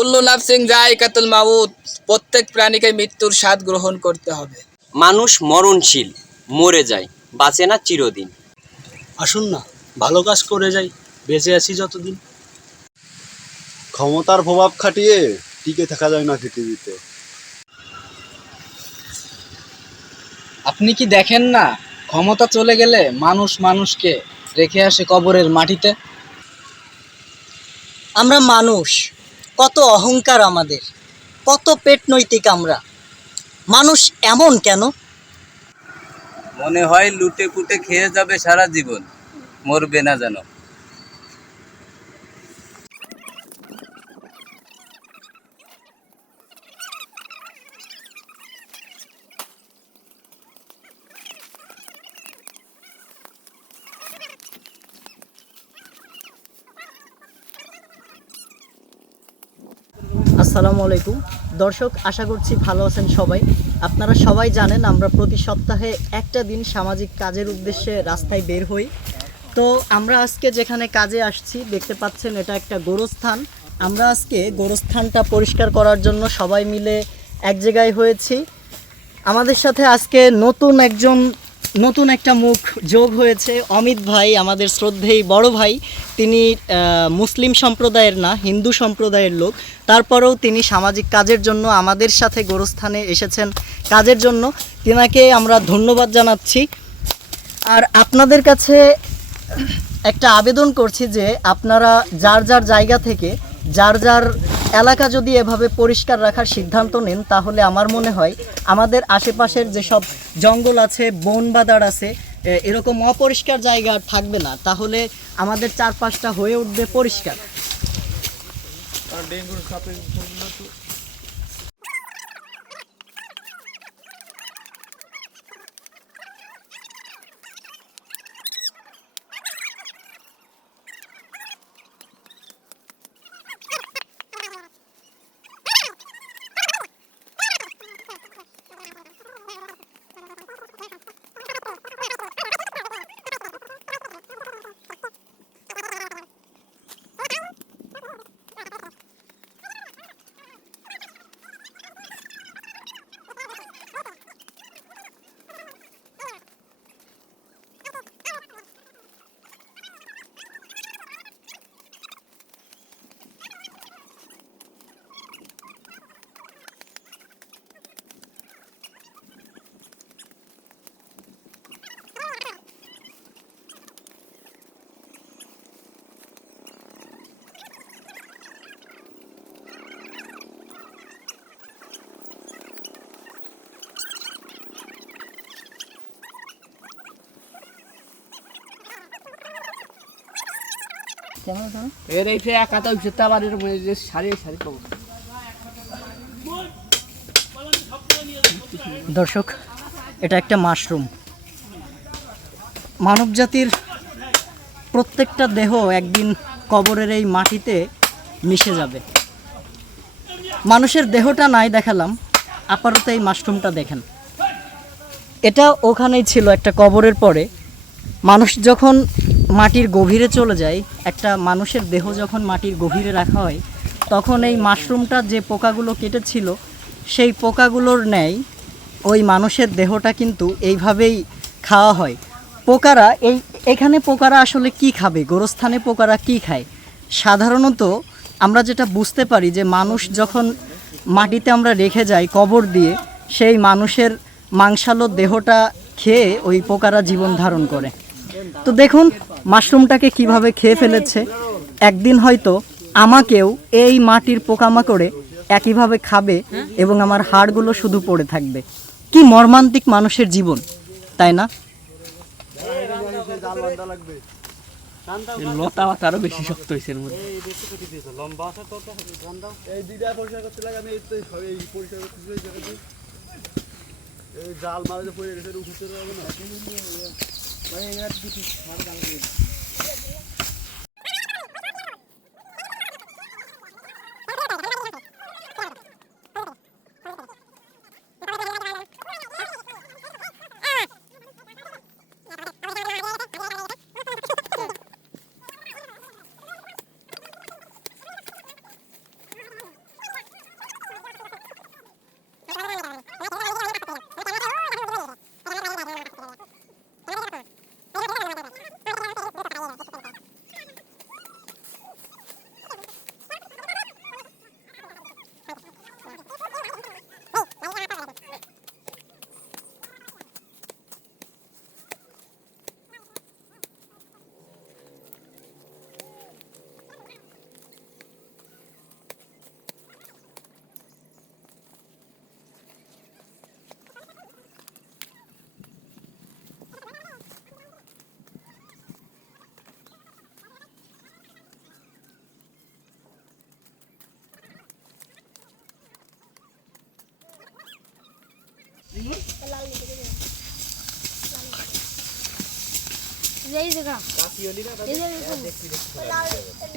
কুল্লু নাফসিন যায়কাতুল মাউত, প্রত্যেক প্রাণীকে মৃত্যুর স্বাদ গ্রহণ করতে হবে। মানুষ মরণশীল, মরে যায়, বাঁচে না চিরদিন। আসুন না ভালো কাজ করে যাই, বেঁচে আছি যতদিন। ক্ষমতার প্রভাব খাটিয়ে টিকে থাকা যায় না পৃথিবীতে। আপনি কি দেখেন না, ক্ষমতা চলে গেলে মানুষ মানুষকে রেখে আসে কবরের মাটিতে? আমরা মানুষ, কত অহংকার আমাদের, কত পেট নৈতিক আমরা। মানুষ এমন কেন? মনে হয় লুটে পুটে খেয়ে যাবে সারা জীবন, মরবে না যেন। আসসালামু আলাইকুম দর্শক, আশা করছি ভালো আছেন সবাই। আপনারা সবাই জানেন আমরা প্রতি সপ্তাহে একটা দিন সামাজিক কাজের উদ্দেশ্যে রাস্তায় বের হই। তো আমরা আজকে যেখানে কাজে আসছি দেখতে পাচ্ছেন, এটা একটা গোরস্থান। আমরা আজকে গোরস্থানটা পরিষ্কার করার জন্য সবাই মিলে এক জায়গায় হয়েছি। আমাদের সাথে আজকে নতুন একটা মুখ যোগ হয়েছে। অমিত ভাই, আমাদের শ্রদ্ধেয় বড় ভাই। তিনি মুসলিম সম্প্রদায়ের না, হিন্দু সম্প্রদায়ের লোক। তারপরেও তিনি সামাজিক কাজের জন্য আমাদের সাথে গোরস্থানে এসেছেন কাজের জন্য। তিনাকে আমরা ধন্যবাদ জানাচ্ছি। আর আপনাদের কাছে একটা আবেদন করছি যে আপনারা যার যার জায়গা থেকে যার যার এলাকা যদি এভাবে পরিষ্কার রাখার সিদ্ধান্ত নেন, তাহলে আমার মনে হয় আমাদের আশেপাশের যেসব জঙ্গল আছে, বন বাদার আছে, এরকম অপরিষ্কার জায়গা থাকবে না। তাহলে আমাদের চারপাশটা হয়ে উঠবে পরিষ্কার। এর এই যে একাটা হচ্ছে তাবারের মধ্যে সারি সারি পাবো। দর্শক, এটা একটা মাশরুম। মানব জাতির প্রত্যেকটা দেহ একদিন কবরের এই মাটিতে মিশে যাবে। মানুষের দেহটা নাই দেখালাম, আপাতত এই মাশরুমটা দেখেন। এটা ওখানেই ছিল একটা কবরের পরে। মানুষ যখন মাটির গভীরে চলে যায়, একটা মানুষের দেহ যখন মাটির গভীরে রাখা হয়, তখন এই মাশরুমটা যে পোকাগুলো কেটেছিল, সেই পোকাগুলোর ন্যায় ওই মানুষের দেহটা কিন্তু এইভাবেই খাওয়া হয়। পোকারা এখানে পোকারা আসলে কি খাবে? গোরস্থানে পোকারা কি খায়? সাধারণত আমরা যেটা বুঝতে পারি যে মানুষ যখন মাটিতে আমরা রেখে যাই কবর দিয়ে, সেই মানুষের মাংসালো দেহটা খেয়ে ওই পোকারা জীবন ধারণ করে। তো দেখুন মাশরুমটাকে কিভাবে খেয়ে ফেলেছে। একদিন হয়তো আমাকেও এই মাটির পোকামাকড়ে একইভাবে খাবে এবং আমার হাড়গুলো শুধু পড়ে থাকবে। কি মর্মান্তিক মানুষের জীবন, তাই না? লতা পাতা আরো বেশি শক্ত হয়েছে এর মধ্যে। জাল মারে পড়ে গেছে, উঠতে পারবে না।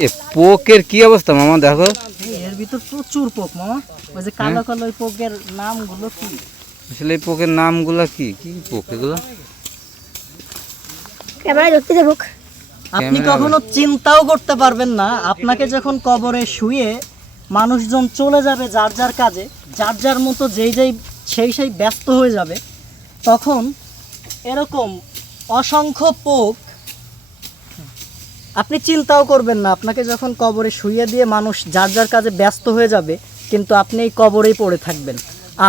এ পোকের কি অবস্থা মামা দেখো? এর ভিতর প্রচুর পোক মামা। ওই যে কালো কালো ওই পোকের নামগুলো কি? আসলে এই পোকের নামগুলা কি কি পোক এগুলো? আপনি কখনো চিন্তাও করতে পারবেন না, আপনাকে যখন কবরে শুয়ে মানুষজন চলে যাবে যার যার কাজে, যার যার মতো সেই ব্যস্ত হয়ে যাবে, তখন এরকম অসংখ্য পোক আপনি চিন্তাও করবেন না। আপনাকে যখন কবরে শুইয়ে দিয়ে মানুষ যার যার কাজে ব্যস্ত হয়ে যাবে, কিন্তু আপনি এই কবরেই পড়ে থাকবেন।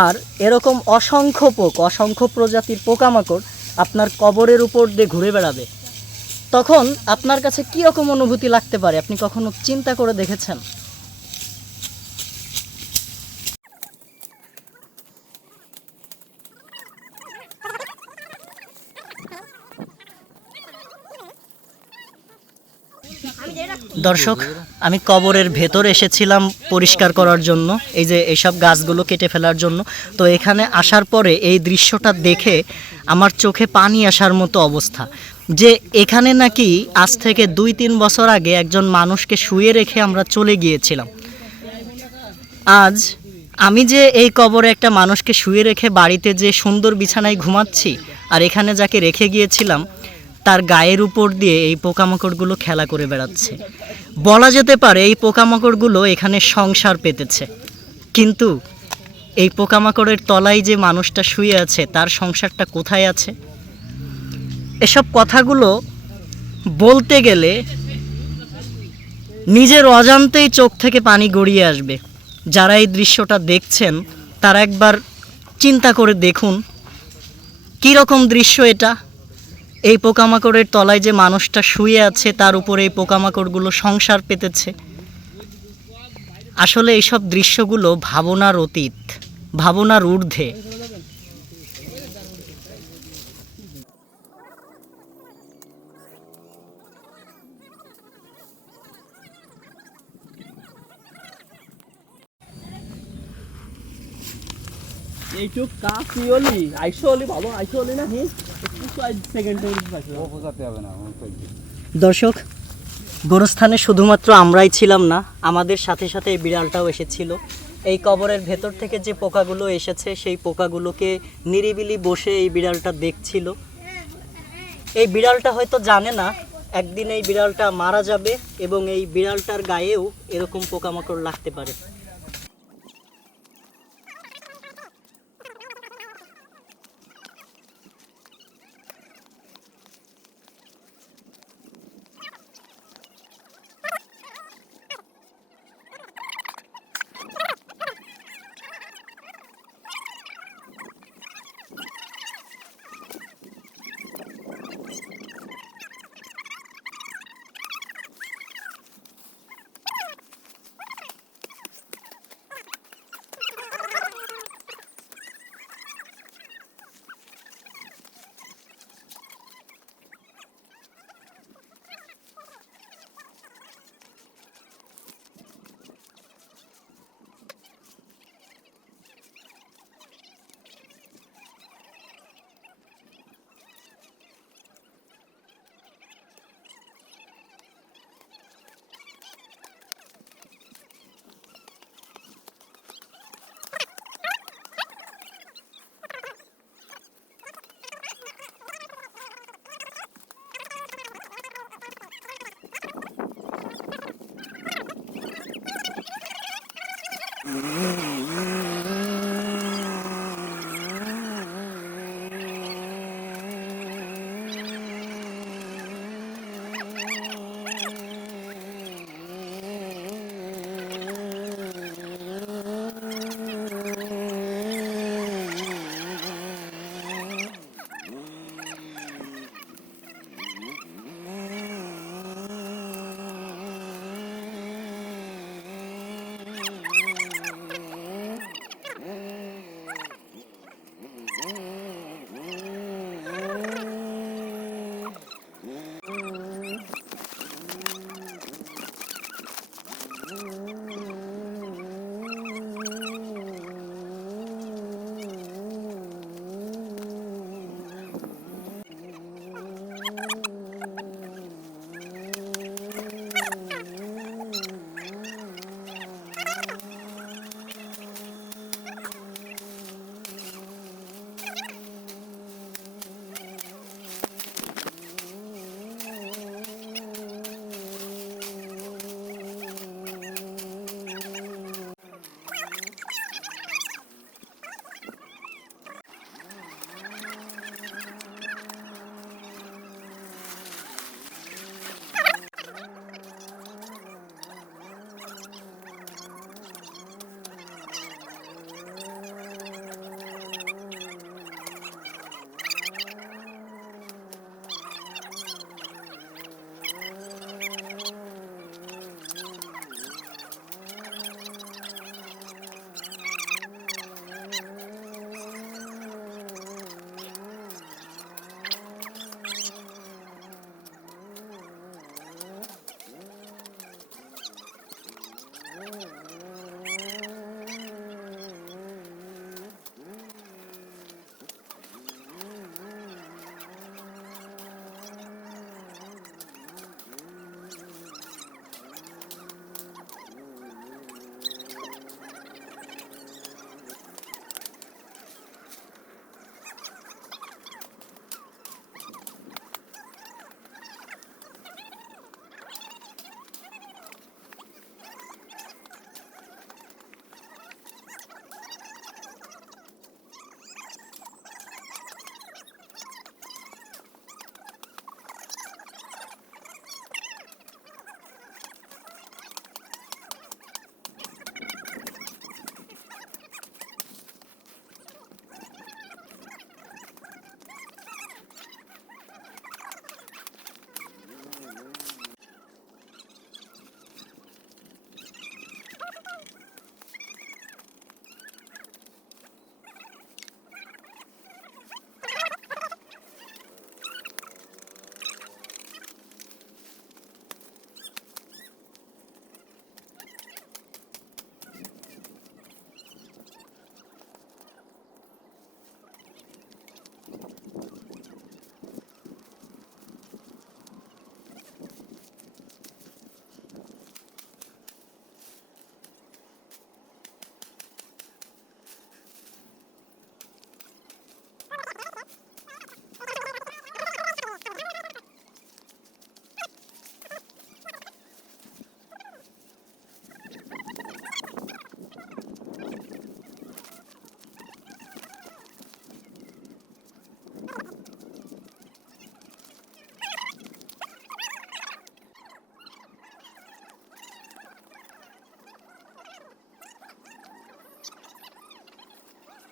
আর এরকম অসংখ্য পোক, অসংখ্য প্রজাতির পোকামাকড় আপনার কবরের উপর দিয়ে ঘুরে বেড়াবে। তখন আপনার কাছে কী রকম অনুভূতি লাগতে পারে আপনি কখনো চিন্তা করে দেখেছেন? দর্শক, আমি কবরের ভেতর এসেছিলাম পরিষ্কার করার জন্য, এই যে এইসব গাছগুলো কেটে ফেলার জন্য। তো এখানে আসার পরে এই দৃশ্যটা দেখে আমার চোখে পানি আসার মতো অবস্থা, যে এখানে নাকি আজ থেকে 2-3 বছর আগে একজন মানুষকে শুয়ে রেখে আমরা চলে গিয়েছিলাম। আজ আমি যে এই কবরে একটা মানুষকে শুয়ে রেখে বাড়িতে যে সুন্দর বিছানায় ঘুমাচ্ছি, আর এখানে যাকে রেখে গিয়েছিলাম তার গায়ের উপর দিয়ে এই পোকামাকড়গুলো খেলা করে বেড়াচ্ছে। বলা যেতে পারে এই পোকামাকড়গুলো এখানে সংসার পেতেছে, কিন্তু এই পোকামাকড়ের তলায় যে মানুষটা শুয়ে আছে তার সংসারটা কোথায় আছে? এসব কথাগুলো বলতে গেলে নিজের অজান্তেই চোখ থেকে পানি গড়িয়ে আসবে। যারা এই দৃশ্যটা দেখছেন তারা একবার চিন্তা করে দেখুন কীরকম দৃশ্য এটা। এই পোকামাকড়ের তলায় যে মানুষটা শুয়ে আছে তার উপরে এই পোকামাকড়গুলো সংসার পেতেছে। আসলে এইসব দৃশ্যগুলো ভাবনার অতীত, ভাবনার ঊর্ধ্বে। এইটুক কাছি হলি আইসো হলি ভালো আইসো হলি না হি সেকেন্ডে বোঝাতে হবে না। দর্শক, গোরস্থানে শুধুমাত্র আমরাই ছিলাম না, আমাদের সাথে সাথে এই বিড়ালটাও এসেছিল। এই কবরের ভেতর থেকে যে পোকাগুলো এসেছে সেই পোকাগুলোকে নিরিবিলি বসে এই বিড়ালটা দেখছিল। এই বিড়ালটা হয়তো জানে না একদিন এই বিড়ালটা মারা যাবে এবং এই বিড়ালটার গায়েও এরকম পোকামাকড় লাগতে পারে।